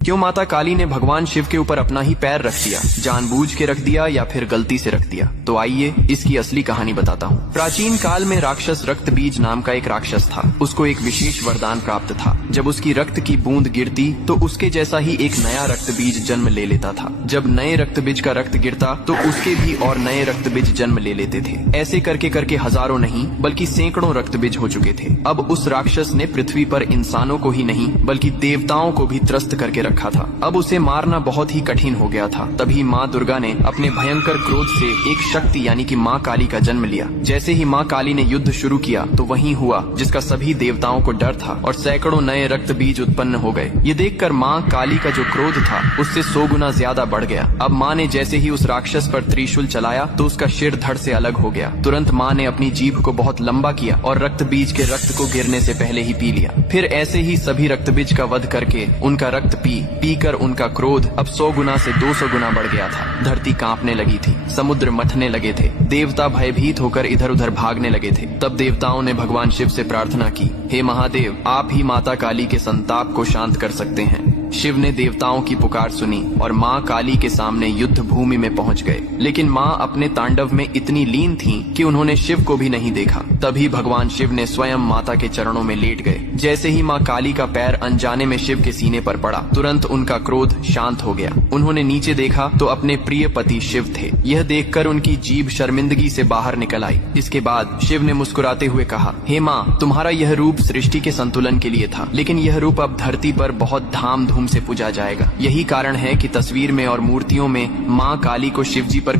क्यों माता काली ने भगवान शिव के ऊपर अपना ही पैर रख दिया? जानबूझ के रख दिया या फिर गलती से रख दिया? तो आइए इसकी असली कहानी बताता हूँ। प्राचीन काल में राक्षस रक्त बीज नाम का एक राक्षस था। उसको एक विशेष वरदान प्राप्त था। जब उसकी रक्त की बूंद गिरती तो उसके जैसा ही एक नया रक्त बीज जन्म ले लेता था। जब नए रक्त बीज का रक्त गिरता तो उसके भी और नए रक्त बीज जन्म ले लेते थे। ऐसे करके करके हजारों नहीं बल्कि सैकड़ों रक्त बीज हो चुके थे। अब उस राक्षस ने पृथ्वी पर इंसानों को ही नहीं बल्कि देवताओं को भी त्रस्त करके रखा था। अब उसे मारना बहुत ही कठिन हो गया था। तभी माँ दुर्गा ने अपने भयंकर क्रोध से एक शक्ति यानी कि माँ काली का जन्म लिया। जैसे ही माँ काली ने युद्ध शुरू किया तो वही हुआ जिसका सभी देवताओं को डर था और सैकड़ों नए रक्त बीज उत्पन्न हो गए। ये देखकर माँ काली का जो क्रोध था उससे 100 गुना ज्यादा बढ़ गया। अब माँ ने जैसे ही उस राक्षस पर त्रिशूल चलाया तो उसका सिर धड़ से अलग हो गया। तुरंत माँ ने अपनी जीभ को बहुत लंबा किया और रक्त बीज के रक्त को गिरने से पहले ही पी लिया। फिर ऐसे ही सभी रक्त बीज का वध करके उनका रक्त पी कर उनका क्रोध अब 100 गुना से 200 गुना बढ़ गया था। धरती कांपने लगी थी, समुद्र मथने लगे थे, देवता भयभीत होकर इधर उधर भागने लगे थे। तब देवताओं ने भगवान शिव से प्रार्थना की, हे महादेव, आप ही माता काली के संताप को शांत कर सकते हैं। शिव ने देवताओं की पुकार सुनी और माँ काली के सामने युद्ध भूमि में पहुंच गए। लेकिन माँ अपने तांडव में इतनी लीन थीं कि उन्होंने शिव को भी नहीं देखा। तभी भगवान शिव ने स्वयं माता के चरणों में लेट गए। जैसे ही माँ काली का पैर अनजाने में शिव के सीने पर पड़ा, तुरंत उनका क्रोध शांत हो गया। उन्होंने नीचे देखा तो अपने प्रिय पति शिव थे। यह देखकर उनकी जीभ शर्मिंदगी से बाहर निकल आई। इसके बाद शिव ने मुस्कुराते हुए कहा, हे माँ, तुम्हारा यह रूप सृष्टि के संतुलन के लिए था, लेकिन यह रूप अब धरती पर बहुत धाम धूम से पूजा जाएगा। यही कारण है कि तस्वीर में और मूर्तियों में माँ काली को शिवजी पर